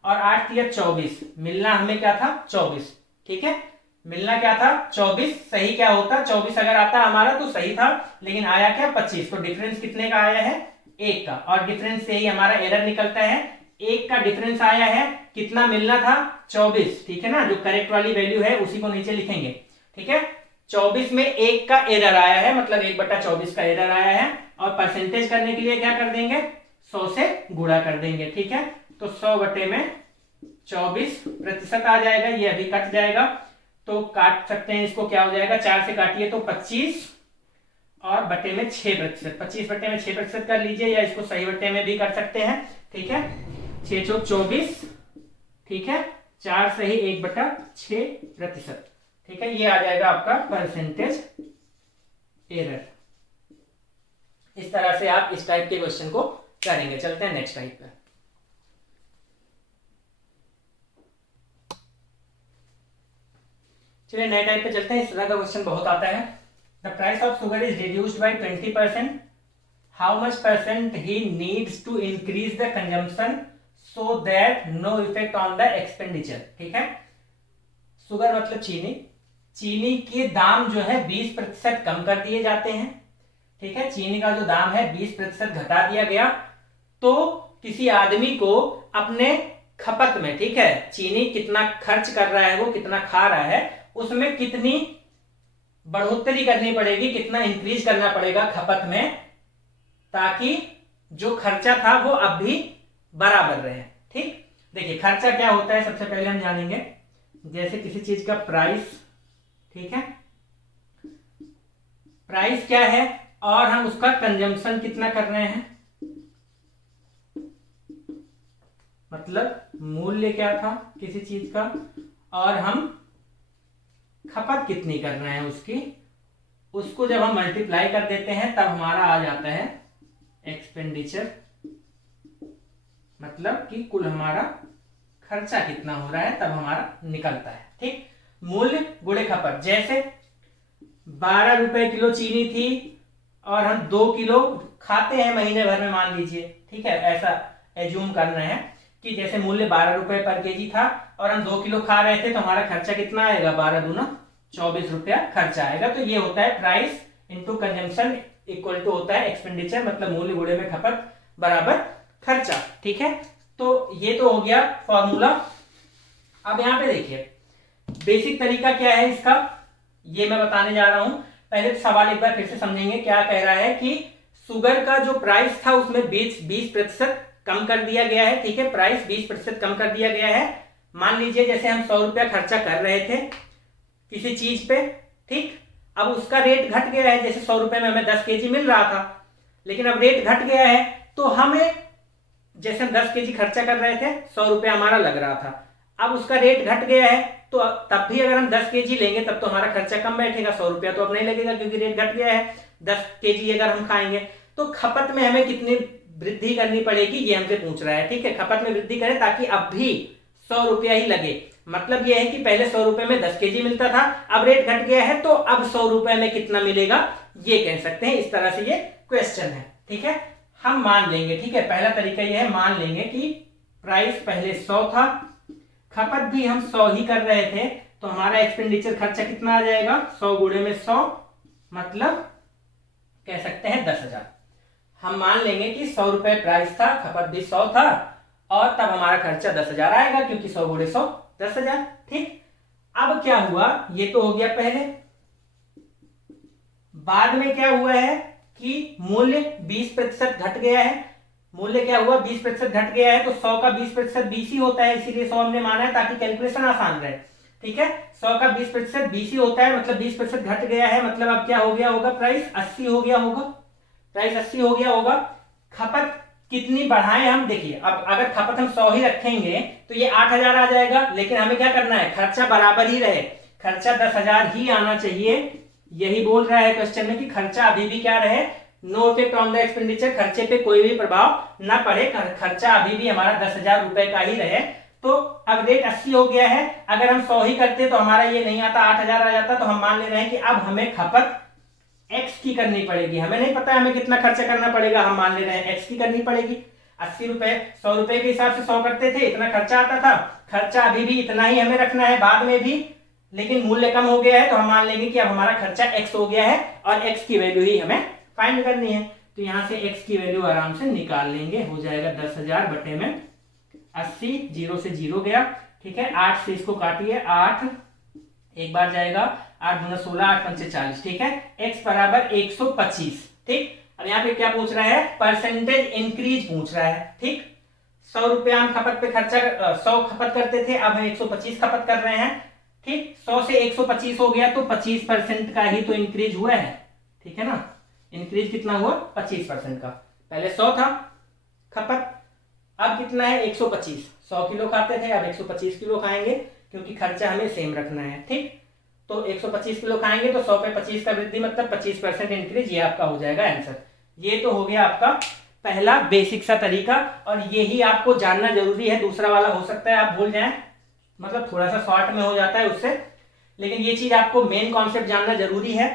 और 8×3 = 24। मिलना हमें क्या था, 24। ठीक है, मिलना क्या था, 24। सही क्या होता, 24 अगर आता हमारा तो सही था, लेकिन आया क्या, 25। तो डिफरेंस कितने का आया है, 1 का। और डिफरेंस से ही हमारा एरर निकलता है। 1 का डिफरेंस आया है, कितना मिलना था, 24। ठीक है ना, जो करेक्ट वाली वैल्यू है उसी को नीचे लिखेंगे। ठीक है, 24 में 1 का एरर आया है, मतलब 1/24 का एरर आया है। और परसेंटेज करने के लिए क्या कर देंगे, 100 से गुणा कर देंगे। ठीक है, तो 100/24% आ जाएगा। ये अभी कट जाएगा तो काट सकते हैं इसको, क्या हो जाएगा, 4 से काटिए तो 25 और बटे में 6%। 25/6% कर लीजिए, या इसको सही बटे में भी कर सकते हैं। ठीक है, 6 × 24। ठीक है, 4 से ही 1/6%। ठीक है, ये आ जाएगा आपका परसेंटेज एरर। इस तरह से आप इस टाइप के क्वेश्चन को करेंगे। चलते हैं नेक्स्ट टाइप पे। चलिए नए टाइप पे चलते हैं। इस तरह का क्वेश्चन बहुत आता है। The price of sugar is reduced by 20%। How much percent he needs to increase the consumption so that no effect on the expenditure. ठीक है, शुगर मतलब चीनी। चीनी के दाम जो है 20% कम कर दिए जाते हैं। ठीक है, चीनी का जो दाम है 20% घटा दिया गया, तो किसी आदमी को अपने खपत में, ठीक है, चीनी कितना खर्च कर रहा है, वो कितना खा रहा है, उसमें कितनी बढ़ोतरी करनी पड़ेगी, कितना इंक्रीज करना पड़ेगा खपत में, ताकि जो खर्चा था वो अब भी बराबर रहे। ठीक, देखिए खर्चा क्या होता है, सबसे पहले हम जानेंगे। जैसे किसी चीज का प्राइस, ठीक है, प्राइस क्या है और हम उसका कंजम्पशन कितना कर रहे हैं, मतलब मूल्य क्या था किसी चीज का और हम खपत कितनी कर रहे हैं उसकी, उसको जब हम मल्टीप्लाई कर देते हैं तब हमारा आ जाता है एक्सपेंडिचर, मतलब कि कुल हमारा खर्चा कितना हो रहा है तब हमारा निकलता है। ठीक, मूल्य गुणे खपत। जैसे 12 रुपए किलो चीनी थी और हम 2 किलो खाते हैं महीने भर में, मान लीजिए। ठीक है, ऐसा एज्यूम कर रहे हैं कि जैसे मूल्य 12 रुपए पर केजी था और हम 2 किलो खा रहे थे, तो हमारा खर्चा कितना आएगा, 12 दूना 24 रुपया खर्चा आएगा। तो ये होता है price into consumption equal to होता है एक्सपेंडिचर, मतलब मूल्य गुणे में खपत बराबर खर्चा। ठीक है, तो ये तो हो गया फॉर्मूला। अब यहां पे देखिए बेसिक तरीका क्या है इसका, ये मैं बताने जा रहा हूं। पहले तो सवाल एक बार फिर से समझेंगे। क्या कह रहा है कि शुगर का जो प्राइस था उसमें 20% कम कर दिया गया है। ठीक है, प्राइस 20% कम कर दिया गया है। मान लीजिए जैसे हम 100 रुपया खर्चा कर रहे थे किसी चीज पे, ठीक, अब उसका रेट घट गया है। जैसे 100 रुपए में हमें 10 केजी मिल रहा था, लेकिन अब रेट घट गया है, तो हमें जैसे हम 10 केजी खर्चा कर रहे थे, 100 रुपया हमारा लग रहा था, अब उसका रेट घट गया है, तो तब भी अगर हम 10 केजी लेंगे तब तो हमारा खर्चा कम बैठेगा, 100 रुपया तो अब नहीं लगेगा क्योंकि रेट घट गया है। 10 केजी अगर हम खाएंगे तो खपत में हमें कितनी वृद्धि करनी पड़ेगी, ये हमसे पूछ रहा है। ठीक है, खपत में वृद्धि करें ताकि अब भी 100 रुपया ही लगे। मतलब ये है कि पहले 100 रुपए में 10 केजी मिलता था, अब रेट घट गया है, तो अब 100 रुपए में कितना मिलेगा, ये कह सकते हैं। इस तरह से ये क्वेश्चन है। ठीक है, हम मान लेंगे, ठीक है, पहला तरीका ये है, मान लेंगे कि प्राइस पहले 100 था, खपत भी हम 100 ही कर रहे थे, तो हमारा एक्सपेंडिचर खर्चा कितना आ जाएगा, 100 गुणे में 100, मतलब कह सकते हैं 10,000। हम मान लेंगे कि 100 रुपए प्राइस था, खपत भी 100 था, और तब हमारा खर्चा 10,000 आएगा क्योंकि 100 गुणे 100 10,000। ठीक, अब क्या हुआ, ये तो हो गया पहले। बाद में क्या हुआ है कि मूल्य 20% घट गया है, मूल्य क्या हुआ, 20% घट गया है, तो 100 का 20% 20 ही होता है, इसीलिए 100 हमने माना है ताकि कैलकुलेशन आसान रहे। ठीक है, 100 का 20% 20 ही होता है, मतलब 20% घट गया है, मतलब अब क्या हो गया होगा, प्राइस 80 हो गया होगा, प्राइस 80 हो गया होगा। खपत कितनी बढ़ाएं हम, देखिए अब अगर खपत हम 100 ही रखेंगे तो ये 8000 आ जाएगा, लेकिन हमें क्या करना है, खर्चा बराबर ही रहे, खर्चा 10,000 ही आना चाहिए। यही बोल रहा है क्वेश्चन में कि खर्चा अभी भी क्या रहे, no effect on the expenditure, खर्चे पे कोई भी प्रभाव ना पड़े, खर्चा अभी भी हमारा 10,000 रुपए का ही रहे। तो अब रेट 80 हो गया है, अगर हम 100 ही करते तो हमारा ये नहीं आता, 8000 आ जाता, तो हम मान ले रहे हैं कि अब हमें खपत एक्स की करनी पड़ेगी, हमें नहीं पता हमें कितना खर्चा करना पड़ेगा, हम मान ले रहे हैं एक्स की करनी पड़ेगी। 80 रुपए 100 रुपए के हिसाब से 100 करते थे, इतना खर्चा आता था, खर्चा अभी भी इतना ही हमें रखना है बाद में भी, लेकिन मूल्य कम हो गया है, तो हम मान लेंगे कि अब हमारा खर्चा एक्स हो गया है और एक्स की वैल्यू ही हमें फाइंड करनी है। तो यहां से एक्स की वैल्यू आराम से निकाल लेंगे, हो जाएगा 10,000 बटे में 80, 0 से 0 गया। ठीक है, 8 से इसको काटिए, 8 एक बार जाएगा, 8 गुना 16, 8 पंचे 40। ठीक है, x बराबर 125। ठीक, अब यहाँ पे क्या पूछ रहा है, परसेंटेज इंक्रीज पूछ रहा है। ठीक, 100 रुपया हम खपत पे खर्चा 100 खपत करते थे, अब हम 125 खपत कर रहे हैं। ठीक, 100 से 125 हो गया तो 25% का ही तो इंक्रीज हुआ है। ठीक है ना, इंक्रीज कितना हुआ, 25% का। पहले 100 था खपत, अब कितना है 125, 100 किलो खाते थे, अब 125 किलो खाएंगे, क्योंकि खर्चा हमें सेम रखना है। ठीक, तो 125 किलो खाएंगे तो 100 पे 25 का वृद्धि मतलब 25% इंक्रीज, ये आपका हो जाएगा आंसर। ये तो हो गया आपका पहला बेसिक सा तरीका, और यही आपको जानना जरूरी है। दूसरा वाला हो सकता है आप भूल जाएं, मतलब थोड़ा सा शॉर्ट में हो जाता है उससे, लेकिन ये चीज आपको मेन कॉन्सेप्ट जानना जरूरी है।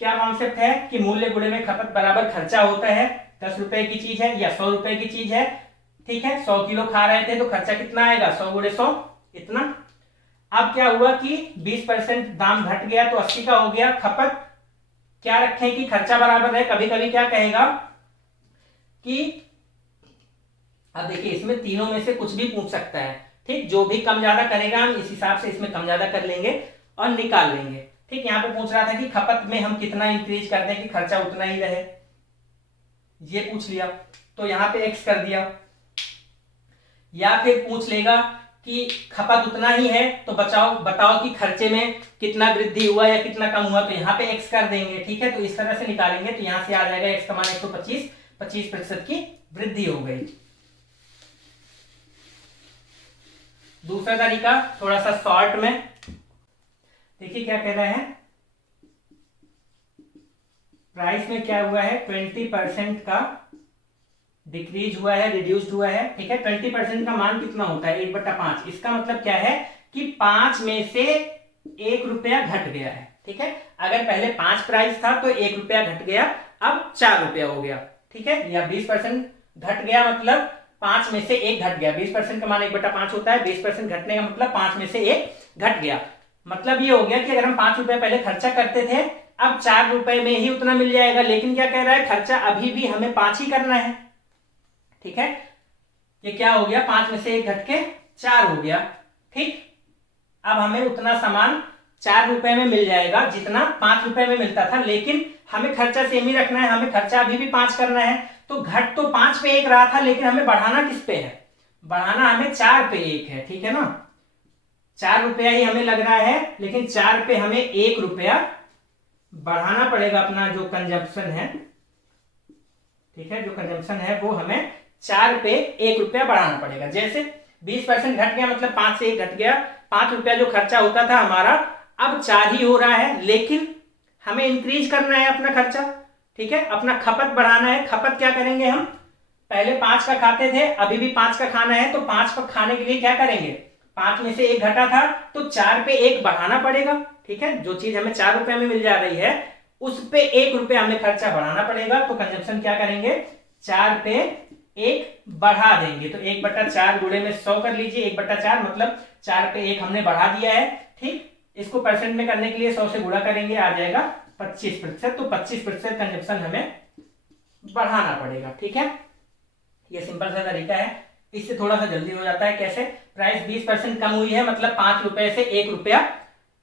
क्या कॉन्सेप्ट है कि मूल्य गुणे में खपत बराबर खर्चा होता है। 10 रुपए की चीज है या 100 रुपए की चीज है, ठीक है, 100 किलो खा रहे थे तो खर्चा कितना आएगा, 100 गुणे 100 इतना। अब क्या हुआ कि 20% दाम घट गया तो 80 का हो गया। खपत क्या रखें कि खर्चा बराबर है, कभी कभी क्या कहेगा कि, अब देखिए इसमें तीनों में से कुछ भी पूछ सकता है। ठीक, जो भी कम ज्यादा करेगा हम इस हिसाब से इसमें कम ज्यादा कर लेंगे और निकाल लेंगे। ठीक, यहाँ पे पूछ रहा था कि खपत में हम कितना इंक्रीज कर दें कि खर्चा उतना ही रहे, ये पूछ लिया, तो यहाँ पे एक्स कर दिया। या फिर पूछ लेगा कि खपत उतना ही है तो बताओ कि खर्चे में कितना वृद्धि हुआ या कितना कम हुआ, तो यहाँ पे एक्स कर देंगे। ठीक है, तो इस तरह से निकालेंगे, तो यहाँ से आ जाएगा एक्स का मान 125, 25% की वृद्धि हो गई। दूसरा तरीका थोड़ा सा शॉर्ट में, देखिए क्या कह रहा है, प्राइस में क्या हुआ है, 20% का डिक्रीज हुआ है, रिड्यूस्ड हुआ है। ठीक है, 20% का मान कितना होता है, 1/5। इसका मतलब क्या है कि 5 में से 1 रुपया घट गया है। ठीक है, अगर पहले 5 प्राइस था तो 1 रुपया घट गया, अब 4 रुपया हो गया। ठीक है, या 20% घट गया मतलब 5 में से 1 घट गया। 20% का मान 1/5 होता है, 20% घटने का मतलब 5 में से 1 घट गया। मतलब ये हो गया कि अगर हम 5 रुपए पहले खर्चा करते थे, अब 4 रुपए में ही उतना मिल जाएगा। लेकिन क्या कह रहा है, खर्चा अभी भी हमें 5 ही करना है। ठीक है, ये क्या हो गया, 5 में से 1 घट के 4 हो गया। ठीक, अब हमें उतना सामान 4 रुपए में मिल जाएगा जितना 5 रुपए में मिलता था, लेकिन हमें खर्चा सेम ही रखना है, हमें खर्चा अभी भी 5 करना है। तो घट तो 5 पे 1 रहा था, लेकिन हमें बढ़ाना किस पे है, बढ़ाना हमें 4 पे 1 है। ठीक है ना, 4 रुपया ही हमें लग रहा है, लेकिन 4 पे हमें 1 रुपया बढ़ाना पड़ेगा अपना जो कंजप्शन है। ठीक है, जो कंजप्शन है वो हमें 4 पे 1 रुपया बढ़ाना पड़ेगा। जैसे 20% घट गया मतलब 5 से 1 घट गया, 5 रुपया जो खर्चा होता था हमारा अब 4 ही हो रहा है, लेकिन हमें इंक्रीज करना है अपना खर्चा। ठीक है, अपना खपत बढ़ाना है। खपत क्या करेंगे, हम पहले 5 का खाते थे, अभी भी 5 का खाना है, तो 5 का खाने के लिए क्या करेंगे, 5 में से 1 घटा था तो 4 पे 1 बढ़ाना पड़ेगा। ठीक है, जो चीज हमें 4 रुपए में मिल जा रही है उस पे 1 रुपया हमें खर्चा बढ़ाना पड़ेगा। तो कंजप्शन क्या करेंगे, 4 पे 1 बढ़ा देंगे। तो 1/4 गुणे में 100 कर लीजिए, 1/4 मतलब 4 पे 1 हमने बढ़ा दिया है। ठीक, इसको परसेंट में करने के लिए 100 से गुणा करेंगे, आ जाएगा 25%। तो 25% कंजप्शन हमें बढ़ाना पड़ेगा। ठीक है, ये सिंपल सा तरीका है, इससे थोड़ा सा जल्दी हो जाता है। कैसे, प्राइस 20% कम हुई है मतलब 5 रुपए से 1 रुपया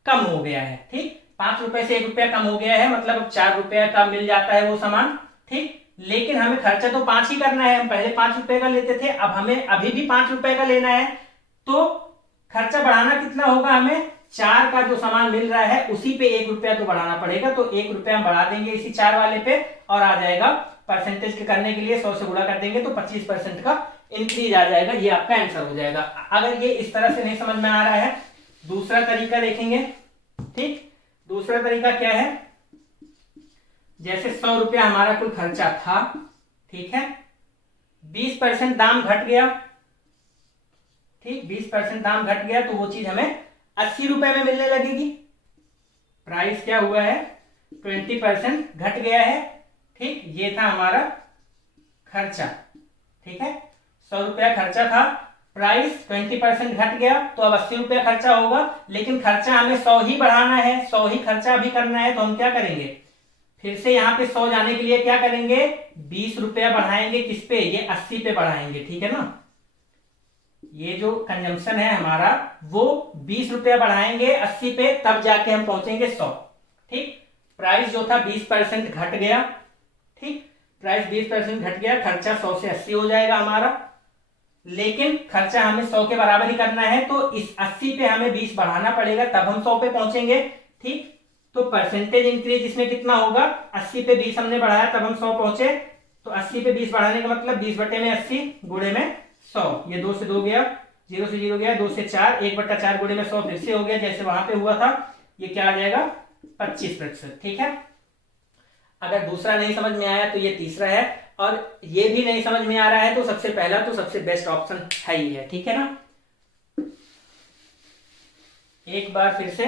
कम हो गया है। ठीक, 5 रुपए से 1 रुपया कम हो गया है मतलब अब 4 रुपया का मिल जाता है वो सामान। ठीक, लेकिन हमें खर्चा तो 5 ही करना है। हम पहले 5 रुपए का लेते थे, अब हमें अभी भी 5 रुपए का लेना है। तो खर्चा बढ़ाना कितना होगा, हमें 4 का जो सामान मिल रहा है उसी पे 1 रुपया तो बढ़ाना पड़ेगा। तो 1 रुपया हम बढ़ा देंगे इसी 4 वाले पे, और आ जाएगा परसेंटेज के करने के लिए 100 से गुणा कर देंगे तो 25% का इंक्रीज आ जाएगा। ये आपका आंसर हो जाएगा। अगर ये इस तरह से नहीं समझ में आ रहा है, दूसरा तरीका देखेंगे। ठीक, दूसरा तरीका क्या है, जैसे 100 रुपया हमारा कुल खर्चा था, ठीक है, 20% दाम घट गया। ठीक, 20% दाम घट गया तो वो चीज हमें 80 रुपए में मिलने लगेगी। प्राइस क्या हुआ है, 20% घट गया है। ठीक, ये था हमारा खर्चा। ठीक है, 100 रुपया खर्चा था, प्राइस 20% घट गया तो अब 80 रुपया खर्चा होगा। लेकिन खर्चा हमें 100 ही बढ़ाना है, 100 ही खर्चा भी करना है। तो हम क्या करेंगे, फिर से यहाँ पे 100 जाने के लिए क्या करेंगे, 20 रुपया बढ़ाएंगे। किस पे, ये 80 पे बढ़ाएंगे। ठीक है ना, ये जो कंजम्पशन है हमारा वो 20 रुपया बढ़ाएंगे 80 पे, तब जाके हम पहुंचेंगे 100। ठीक, प्राइस जो था 20% घट गया। ठीक, प्राइस 20% घट गया, खर्चा 100 से 80 हो जाएगा हमारा। लेकिन खर्चा हमें 100 के बराबर ही करना है, तो इस 80 पे हमें 20 बढ़ाना पड़ेगा, तब हम 100 पे पहुंचेंगे। ठीक, तो परसेंटेज इंक्रीज इसमें कितना होगा, 80 पे 20 हमने बढ़ाया तब हम 100 पहुंचे। तो 80 पे 20 बढ़ाने का मतलब 20 बटे में 80 गुणे में 100। ये 2 से 2 गया, 0 से 0 गया, 2 से 4, 1/4 गुणे में 100 फिर से हो गया जैसे वहां पे हुआ था। ये क्या आ जाएगा, 25%। ठीक है, अगर दूसरा नहीं समझ में आया तो ये तीसरा है, और ये भी नहीं समझ में आ रहा है तो सबसे पहला तो सबसे बेस्ट ऑप्शन है ही है। ठीक है ना, एक बार फिर से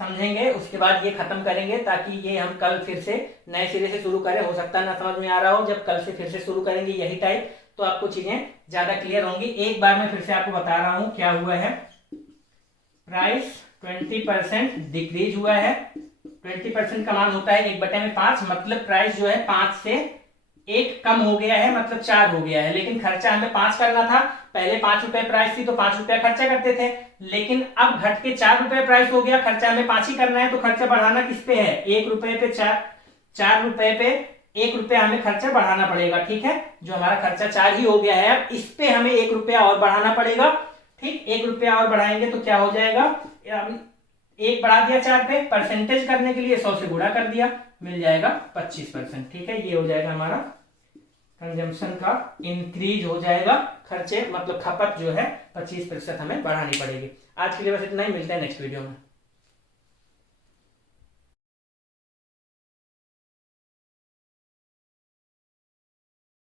समझेंगे, उसके बाद ये खत्म करेंगे ताकि ये हम कल फिर से नए सिरे से शुरू करें। हो सकता है ना समझ में आ रहा हो, जब कल से फिर से शुरू करेंगे यही टाइप तो आपको चीजें ज्यादा क्लियर होंगी। एक बार मैं फिर से आपको बता रहा हूं क्या हुआ है। प्राइस 20% डिक्रीज हुआ है। 20% का मान होता है 1/5, मतलब प्राइस जो है 5 से 1 कम हो गया है, मतलब 4 हो गया है। लेकिन खर्चा हमें 5 करना था, पहले 5 रुपए प्राइस थी तो 5 रुपया खर्चा करते थे, लेकिन अब घट के 4 रुपए प्राइस हो गया, खर्चा हमें 5 ही करना है। तो खर्चा बढ़ाना किस पे है, 1 रुपए पे 4 रुपए पे 1 रुपया हमें खर्चा बढ़ाना पड़ेगा। ठीक है, जो हमारा खर्चा 4 ही हो गया है, अब इस पे हमें 1 रुपया और बढ़ाना पड़ेगा। ठीक, 1 रुपया और बढ़ाएंगे तो क्या हो जाएगा, 1 बढ़ा दिया 4 पे, परसेंटेज करने के लिए 100 से गुणा कर दिया, मिल जाएगा 25%। ठीक है, ये हो जाएगा हमारा कंजम्पशन का इंक्रीज हो जाएगा, खर्चे मतलब खपत जो है 25% हमें बढ़ानी पड़ेगी। आज के लिए बस इतना ही, मिलते हैं नेक्स्ट वीडियो में।